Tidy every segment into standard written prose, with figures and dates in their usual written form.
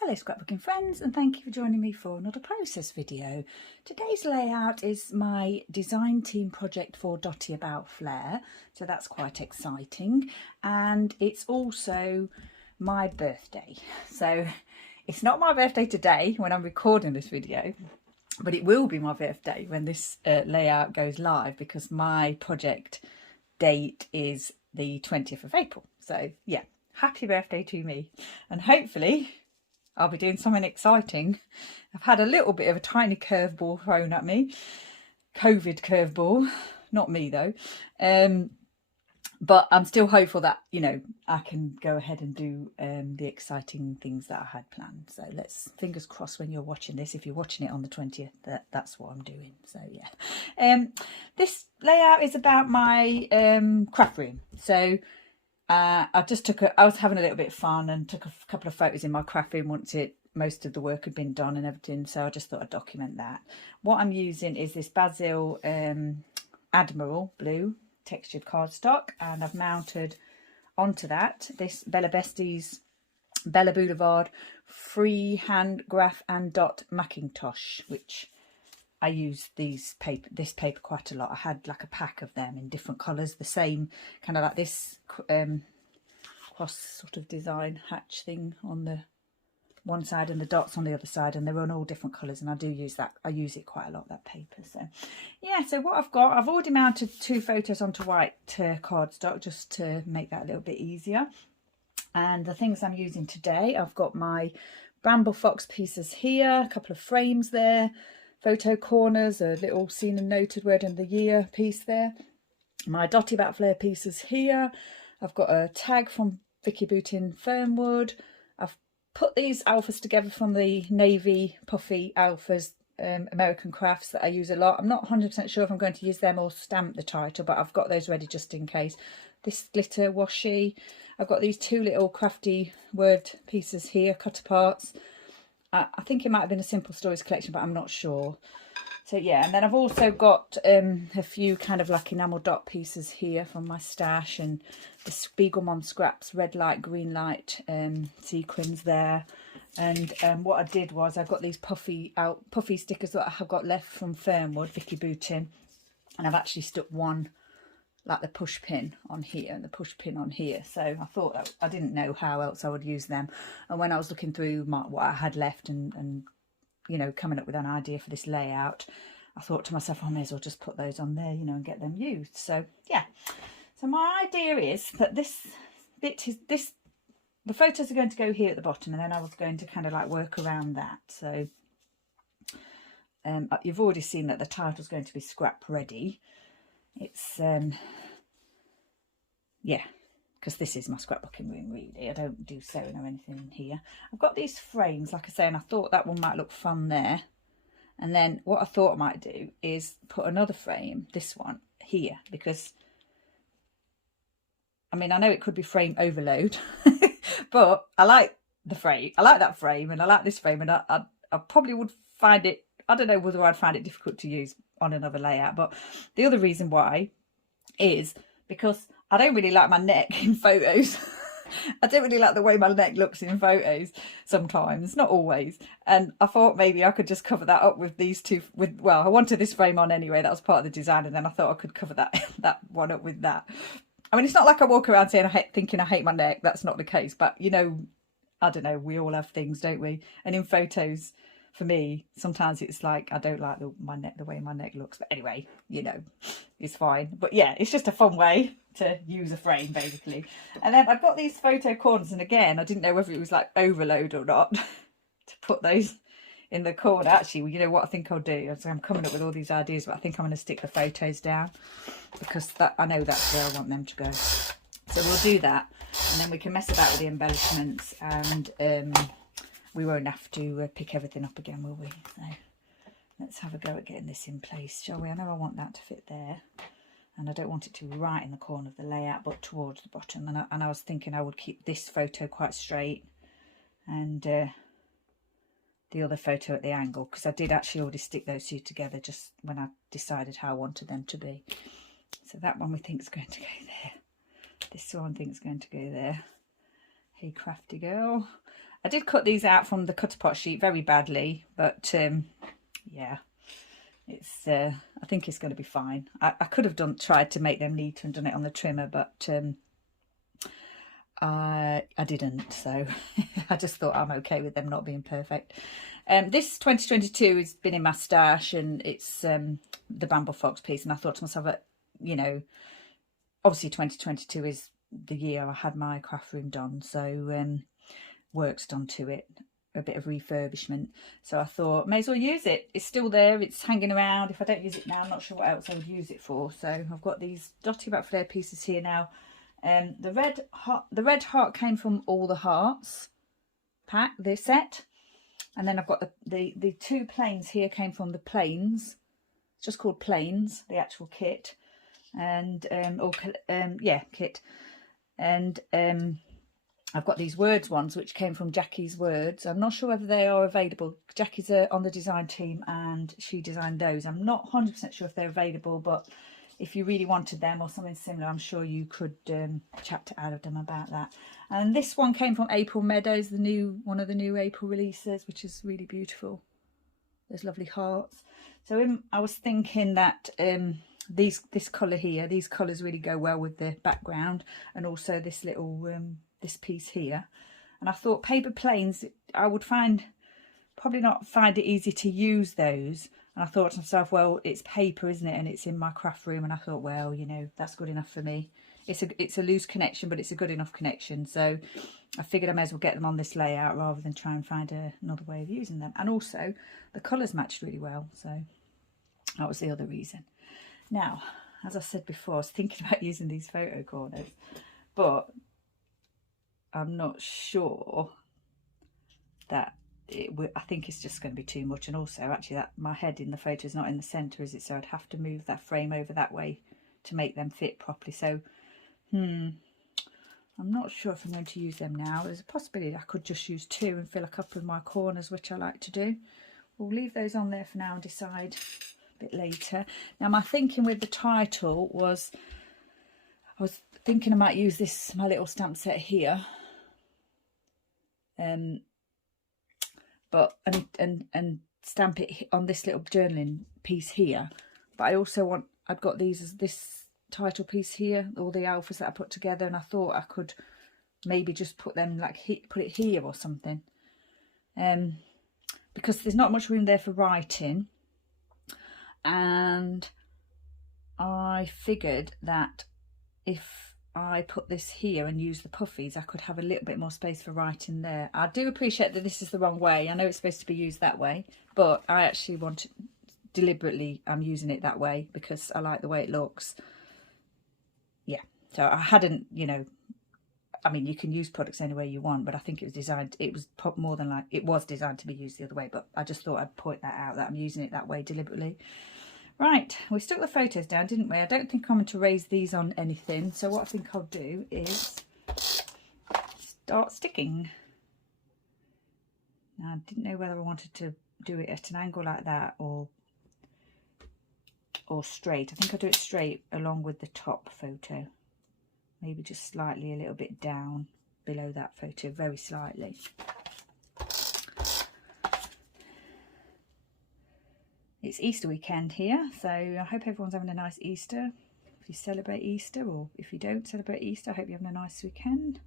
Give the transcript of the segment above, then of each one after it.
Hello scrapbooking friends, and thank you for joining me for another process video. Today's layout is my design team project for Dotty About Flair, so that's quite exciting, and it's also my birthday. So it's not my birthday today when I'm recording this video, but it will be my birthday when this layout goes live, because my project date is the 20th of April. So yeah, happy birthday to me, and hopefully I'll be doing something exciting. I've had a little bit of a tiny curveball thrown at me. COVID curveball. Not me though. But I'm still hopeful that, you know, I can go ahead and do the exciting things that I had planned. So let's, fingers crossed when you're watching this, if you're watching it on the 20th, that's what I'm doing. So yeah. This layout is about my craft room. So I was having a little bit of fun and took a couple of photos in my craft room once most of the work had been done and everything, so I just thought I'd document that. What I'm using is this Bvld Admiral blue textured cardstock, and I've mounted onto that this Besties Bvld freehand graph and dot McIntosh, which I use this paper quite a lot. I had like a pack of them in different colours, the same kind of like this cross sort of design hatch thing on the one side and the dots on the other side, and they're on all different colours, and I do use that. I use it quite a lot, that paper. So yeah, so what I've already mounted 2 photos onto white cardstock just to make that a little bit easier. And the things I'm using today, I've got my Bramble Fox pieces here, a couple of frames there, photo corners, a little seen and noted word and the year piece there. My Dotty About Flair pieces here. I've got a tag from Vicki Boutin Fernwood. I've put these alphas together from the navy puffy alphas, American crafts that I use a lot. I'm not 100% sure if I'm going to use them or stamp the title, but I've got those ready just in case. This glitter washi. I've got these 2 little crafty word pieces here, cut aparts. I think it might have been a Simple Stories collection, but I'm not sure. So yeah, and then I've also got a few kind of like enamel dot pieces here from my stash, and the Spiegelmom Scraps red light, green light sequins there. And what I did was I've got these puffy stickers that I have got left from Fernwood, Vicki Boutin, and I've actually stuck one like the push pin on here and the push pin on here. So I thought that I didn't know how else I would use them, and when I was looking through what I had left and you know, coming up with an idea for this layout, I thought to myself, I may as well just put those on there, you know, and get them used. So yeah, so my idea is that the photos are going to go here at the bottom, and then I was going to kind of like work around that. So you've already seen that the title's going to be Scrap Ready. It's yeah, because this is my scrapbooking room really. I don't do sewing or anything in here. I've got these frames, like I say, and I thought that one might look fun there. And then what I thought I might do is put another frame, this one here, because I mean, I know it could be frame overload, but I like the frame. I like that frame, and I like this frame, and I probably would find it, I don't know whether I'd find it difficult to use on another layout. But the other reason why is because I don't really like my neck in photos. I don't really like the way my neck looks in photos sometimes, not always. And I thought maybe I could just cover that up with these 2. Well, I wanted this frame on anyway. That was part of the design. And then I thought I could cover that one up with that. I mean, it's not like I walk around saying thinking I hate my neck. That's not the case. But, you know, I don't know. We all have things, don't we? And in photos, for me, sometimes it's like I don't like the way my neck looks. But anyway, you know, it's fine. But yeah, it's just a fun way to use a frame basically. And then I've got these photo corners, and again, I didn't know whether it was like overload or not to put those in the corner. Actually, you know what I think I'll do? I'm coming up with all these ideas, but I think I'm going to stick the photos down, because I know that's where I want them to go. So we'll do that, and then we can mess about with the embellishments, and we won't have to pick everything up again, will we? So let's have a go at getting this in place, shall we? I know I want that to fit there, and I don't want it to be right in the corner of the layout, but towards the bottom. And I was thinking I would keep this photo quite straight, and the other photo at the angle, because I did actually already stick those 2 together just when I decided how I wanted them to be. So that one we think is going to go there. This one I think is going to go there. Hey crafty girl. I did cut these out from the cutter pot sheet very badly, but yeah, it's I think it's going to be fine. I could have tried to make them neater and done it on the trimmer, but I didn't, so I just thought I'm okay with them not being perfect. This 2022 has been in my stash, and it's the Bramble Fox piece, and I thought to myself, you know, obviously 2022 is the year I had my craft room done, so work's done to it, a bit of refurbishment, so I thought may as well use it. It's still there, it's hanging around. If I don't use it now, I'm not sure what else I would use it for. So I've got these Dotty About Flair pieces here now. The red heart came from All the Hearts pack, this set, and then I've got the two plains here came from the Plains. It's just called Plains, the actual kit, and yeah, kit, and I've got these words ones which came from Jackie's Words. I'm not sure whether they are available. Jackie's on the design team and she designed those. I'm not 100% sure if they're available, but if you really wanted them or something similar, I'm sure you could chat to Adam about that. And this one came from April Meadows, one of the new April releases, which is really beautiful. There's lovely hearts. So I was thinking that this colour here, these colours really go well with the background, and also this little this piece here. And I thought paper planes, I would probably not find it easy to use those. And I thought to myself, well, it's paper, isn't it? And it's in my craft room. And I thought, well, you know, that's good enough for me. It's a loose connection, but it's a good enough connection. So I figured I may as well get them on this layout rather than try and find another way of using them. And also the colours matched really well. So that was the other reason. Now, as I said before, I was thinking about using these photo corners, but I'm not sure that I think it's just going to be too much. And also, actually, that my head in the photo is not in the centre, is it? So I'd have to move that frame over that way to make them fit properly. So, I'm not sure if I'm going to use them now. There's a possibility that I could just use two and fill a couple of my corners, which I like to do. We'll leave those on there for now and decide a bit later. Now, my thinking with the title was, I was thinking I might use my little stamp set here. But and stamp it on this little journaling piece here. But I also I've got these as this title piece here, all the alphas that I put together, and I thought I could maybe just put them like put it here or something, because there's not much room there for writing, and I figured that if I put this here and use the puffies, I could have a little bit more space for writing there. I do appreciate that this is the wrong way. I know it's supposed to be used that way, but I actually deliberately, I'm using it that way because I like the way it looks. Yeah, so I hadn't, you know, I mean, you can use products any way you want, but I think it was designed to be used the other way, but I just thought I'd point that out, that I'm using it that way deliberately. Right, we stuck the photos down, didn't we? I don't think I'm going to raise these on anything. So what I think I'll do is start sticking. Now, I didn't know whether I wanted to do it at an angle like that or straight. I think I'll do it straight along with the top photo. Maybe just slightly a little bit down below that photo, very slightly. It's Easter weekend here, so I hope everyone's having a nice Easter. If you celebrate Easter, or if you don't celebrate Easter, I hope you're having a nice weekend.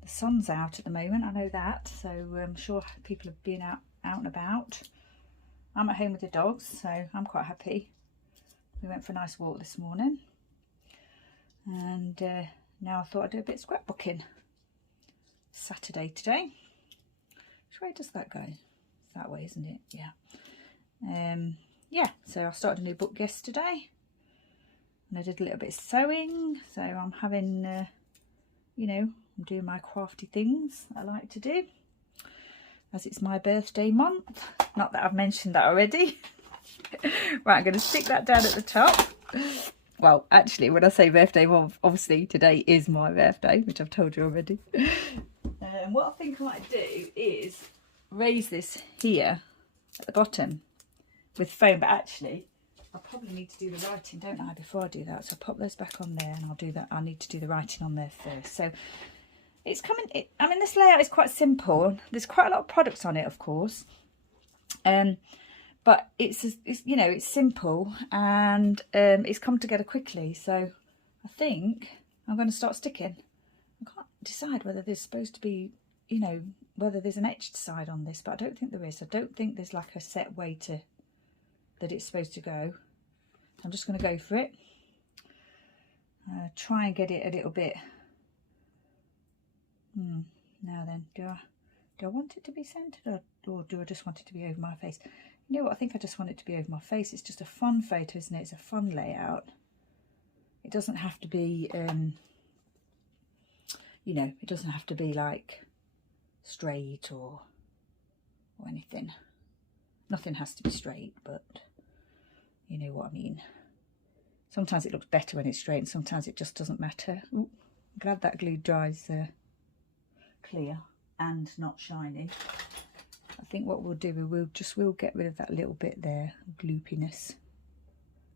The sun's out at the moment, I know that, so I'm sure people have been out and about. I'm at home with the dogs, so I'm quite happy. We went for a nice walk this morning, and now I thought I'd do a bit of scrapbooking. Saturday today. Which way does that go? It's that way, isn't it? Yeah. Yeah, so I started a new book yesterday, and I did a little bit of sewing, so I'm having you know, I'm doing my crafty things I like to do, as it's my birthday month. Not that I've mentioned that already. Right, I'm going to stick that down at the top. Well, actually, when I say birthday month, obviously today is my birthday, which I've told you already. What I think I might do is raise this here at the bottom with foam, but actually I probably need to do the writing, don't I, before I do that. So I'll pop those back on there, and I'll do that. I need to do the writing on there first. So it's coming, I mean, this layout is quite simple. There's quite a lot of products on it, of course. But it's you know, it's simple, and it's come together quickly. So I think I'm going to start sticking. I can't decide whether there's supposed to be, you know, whether there's an etched side on this, but I don't think there is. I don't think there's like a set way that it's supposed to go. I'm just going to go for it. Try and get it a little bit. Now then, do I want it to be centered, or do I just want it to be over my face? You know what, I think I just want it to be over my face. It's just a fun photo, isn't it? It's a fun layout. It doesn't have to be, you know, it doesn't have to be like straight or anything. Nothing has to be straight, but you know what I mean. Sometimes it looks better when it's straight, and sometimes it just doesn't matter. Ooh, I'm glad that glue dries clear and not shiny. I think what we'll do, we'll get rid of that little bit there, gloopiness,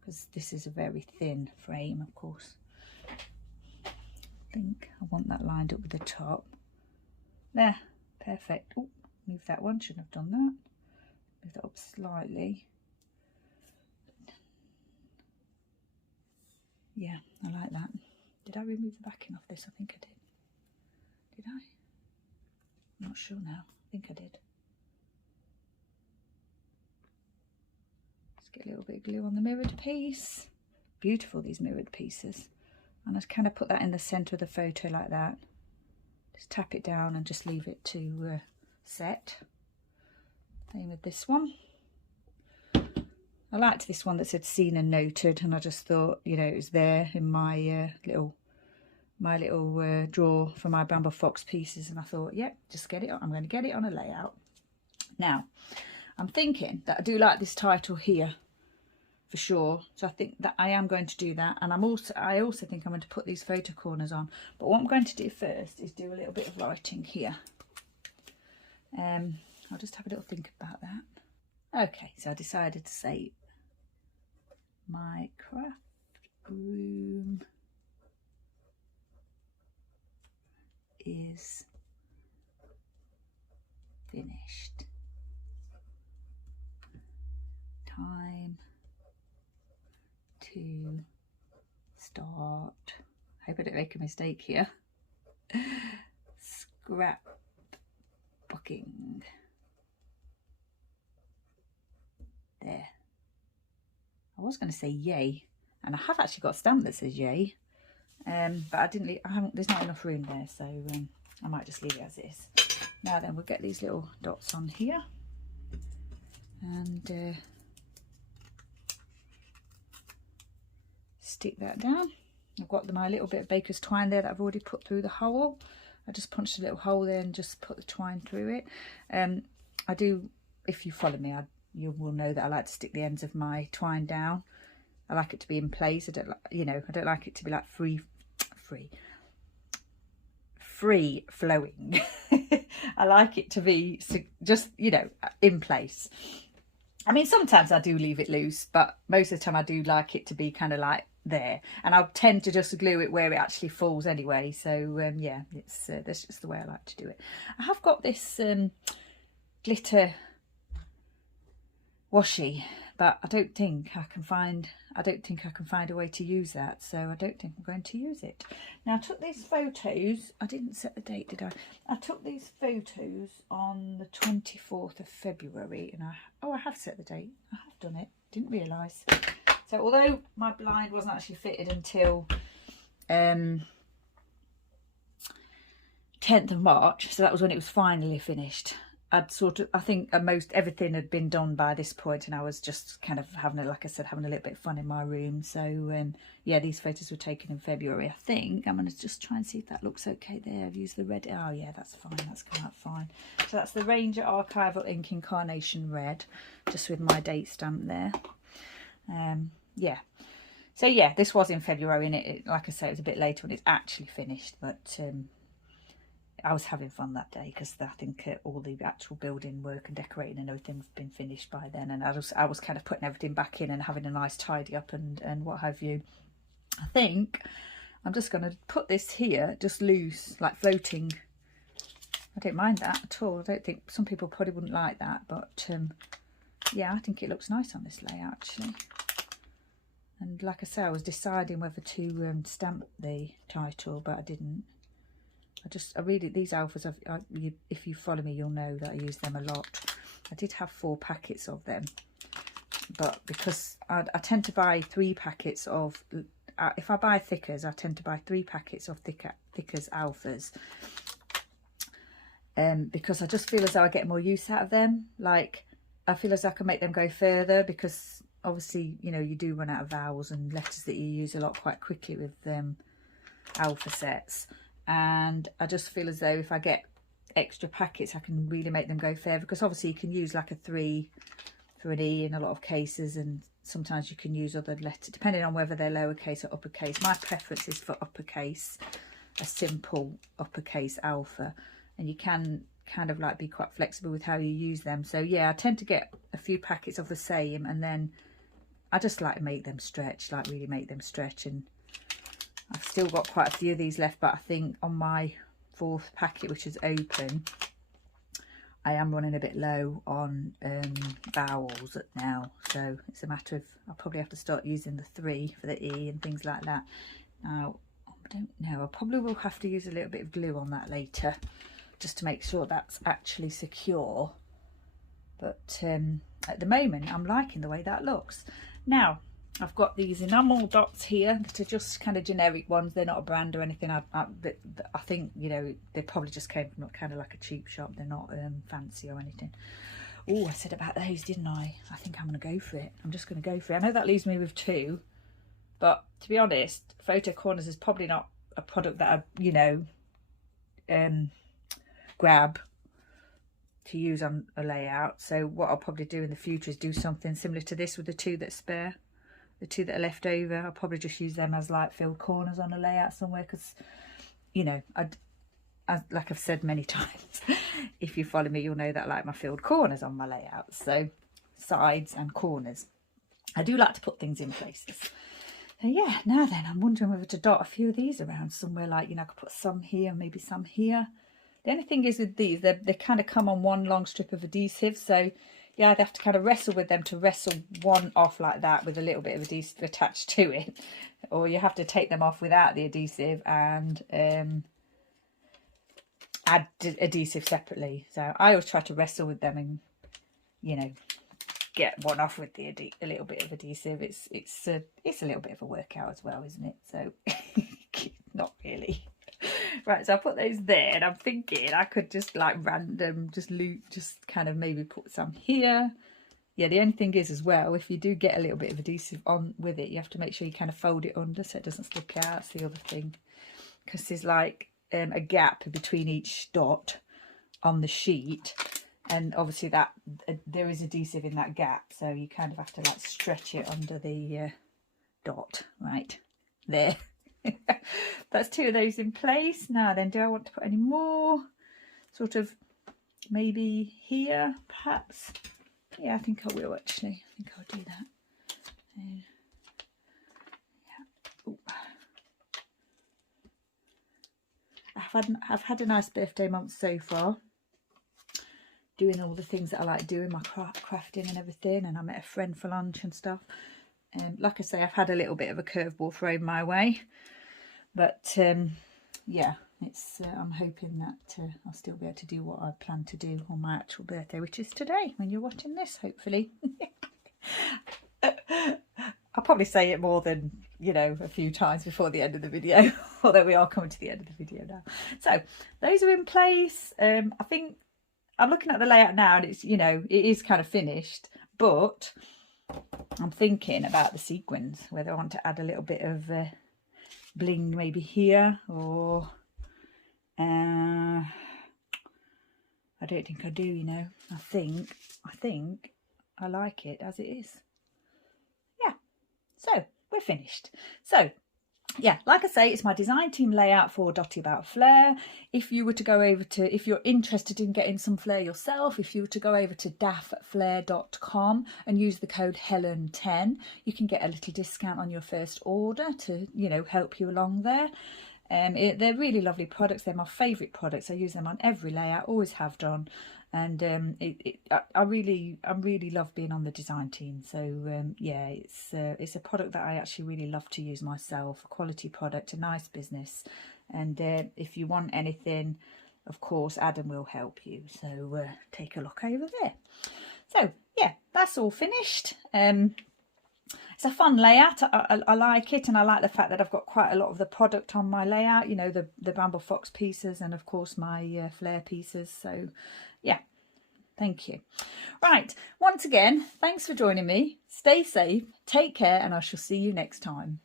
because this is a very thin frame, of course. I think I want that lined up with the top. There, perfect. Oh, move that one, shouldn't have done that. Move that up slightly. Yeah, I like that. Did I remove the backing off this? I think I did. Did I? I'm not sure now. I think I did. Let's get a little bit of glue on the mirrored piece. Beautiful, these mirrored pieces. And I kind of put that in the centre of the photo like that. Just tap it down and just leave it to set. Same with this one. I liked this one that said seen and noted, and I just thought, you know, it was there in my little drawer for my Bramble Fox pieces, and I thought, yeah, just get it on. I'm going to get it on a layout. Now, I'm thinking that I do like this title here for sure, so I think that I am going to do that, and I also think I'm going to put these photo corners on. But what I'm going to do first is do a little bit of writing here. I'll just have a little think about that. Okay, so I decided to say, my craft room is finished. Time to start. I hope I don't make a mistake here. Scrapbooking. There. I was going to say yay, and I have actually got a stamp that says yay, but I didn't. There's not enough room there, so I might just leave it as is. Now then, we'll get these little dots on here, and stick that down. I've got my little bit of baker's twine there that I've already put through the hole. I just punched a little hole there and just put the twine through it. I do, if you follow me, you will know that I like to stick the ends of my twine down. I like it to be in place. I don't like, you know, I don't like it to be like free flowing. I like it to be just, you know, in place. I mean, sometimes I do leave it loose, but most of the time I do like it to be kind of like there, and I'll tend to just glue it where it actually falls anyway. So yeah, it's that's just the way I like to do it. I have got this glitter washi, but I don't think I can find a way to use that, so I don't think I'm going to use it. Now, I took these photos, I didn't set the date, did I? I took these photos on the 24th of February, and I have set the date. I have done it, didn't realise. So although my blind wasn't actually fitted until 10th of March, so that was when it was finally finished, I think most everything had been done by this point, and I was just kind of having, like I said, having a little bit of fun in my room. So yeah, these photos were taken in February. I think I'm going to just try and see if that looks okay there. I've used the red. Oh yeah, that's fine. That's come out fine. So that's the Ranger Archival Ink in Carnation Red, just with my date stamp there. Yeah. So yeah, this was in February, and it like I say, it was a bit later when it's actually finished, but I was having fun that day because I think all the actual building work and decorating and everything have been finished by then, and I was kind of putting everything back in and having a nice tidy up and what have you. I think I'm just going to put this here, just loose, like floating. I don't mind that at all. I don't think, some people probably wouldn't like that, but yeah, I think it looks nice on this layout actually. And like I say, I was deciding whether to stamp the title, but I didn't. I really, these alphas, if you follow me, you'll know that I use them a lot. I did have 4 packets of them, but because I tend to buy 3 packets of, if I buy thickers, I tend to buy 3 packets of thickers alphas. Because I just feel as though I get more use out of them. Like, I feel as though I can make them go further, because obviously, you know, you do run out of vowels and letters that you use a lot quite quickly with alpha sets. And I just feel as though if I get extra packets, I can really make them go further, because obviously you can use like a 3 for an E in a lot of cases, and sometimes you can use other letters depending on whether they're lowercase or uppercase. My preference is for uppercase, a simple uppercase alpha, and you can kind of like be quite flexible with how you use them. So yeah, I tend to get a few packets of the same, and then I just like to make them stretch, like really make them stretch. And I've still got quite a few of these left, but I think on my 4th packet, which is open, I am running a bit low on vowels now. So it's a matter of, I'll probably have to start using the 3 for the E and things like that. Now, I don't know, I probably will have to use a little bit of glue on that later, just to make sure that's actually secure. But at the moment, I'm liking the way that looks. Now, I've got these enamel dots here that are just kind of generic ones. They're not a brand or anything. I think, you know, they probably just came from kind of like a cheap shop. They're not fancy or anything. Oh, I said about those, didn't I? I think I'm going to go for it. I'm just going to go for it. I know that leaves me with 2. But to be honest, Photo Corners is probably not a product that I, you know, grab to use on a layout. So what I'll probably do in the future is do something similar to this with the 2 that spare. The 2 that are left over, I'll probably just use them as like filled corners on a layout somewhere, because, you know, like I've said many times, if you follow me, you'll know that I like my filled corners on my layouts. So sides and corners. I do like to put things in places. So yeah, now then, I'm wondering whether to dot a few of these around somewhere, like, you know, I could put some here, maybe some here. The only thing is with these, they kind of come on one long strip of adhesive, so yeah, I'd have to kind of wrestle with them to wrestle one off like that with a little bit of adhesive attached to it, or you have to take them off without the adhesive and add adhesive separately. So I always try to wrestle with them and, you know, get one off with the a little bit of adhesive. It's a little bit of a workout as well, isn't it? So not really. Right, so I put those there, and I'm thinking I could just like random, just kind of maybe put some here. Yeah, the only thing is as well, if you do get a little bit of adhesive on with it, you have to make sure you kind of fold it under so it doesn't stick out. That's the other thing, because there's like a gap between each dot on the sheet, and obviously that there is adhesive in that gap, so you kind of have to like stretch it under the dot right there. That's 2 of those in place. Now then, do I want to put any more? Sort of maybe here, perhaps. Yeah, I think I will actually. I think I'll do that. Yeah. Ooh. I've had a nice birthday month so far, doing all the things that I like doing, my crafting and everything, and I met a friend for lunch and stuff. Like I say, I've had a little bit of a curveball thrown my way, but yeah, it's I'm hoping that I'll still be able to do what I plan to do on my actual birthday, which is today when you're watching this, hopefully. I'll probably say it more than, you know, a few times before the end of the video, although we are coming to the end of the video now. So those are in place. I think I'm looking at the layout now, and it's, you know, it is kind of finished, but I'm thinking about the sequins, whether I want to add a little bit of bling maybe here, or I don't think I do, you know. I think I like it as it is. Yeah, so we're finished. So yeah, like I say, it's my design team layout for Dotty About Flair. If you were to go over to, if you're interested in getting some flair yourself, if you were to go over to dafflair.com and use the code Helen10, you can get a little discount on your first order to, you know, help you along there. They're really lovely products. They're my favourite products. I use them on every layout, always have done. And I really love being on the design team. So yeah, it's a product that I actually really love to use myself. A quality product, a nice business. And if you want anything, of course, Adam will help you. So take a look over there. So yeah, that's all finished. It's a fun layout. I like it, and I like the fact that I've got quite a lot of the product on my layout, you know, the Bramble Fox pieces and of course my Flair pieces. So yeah, thank you. Right, once again, thanks for joining me. Stay safe, take care, and I shall see you next time.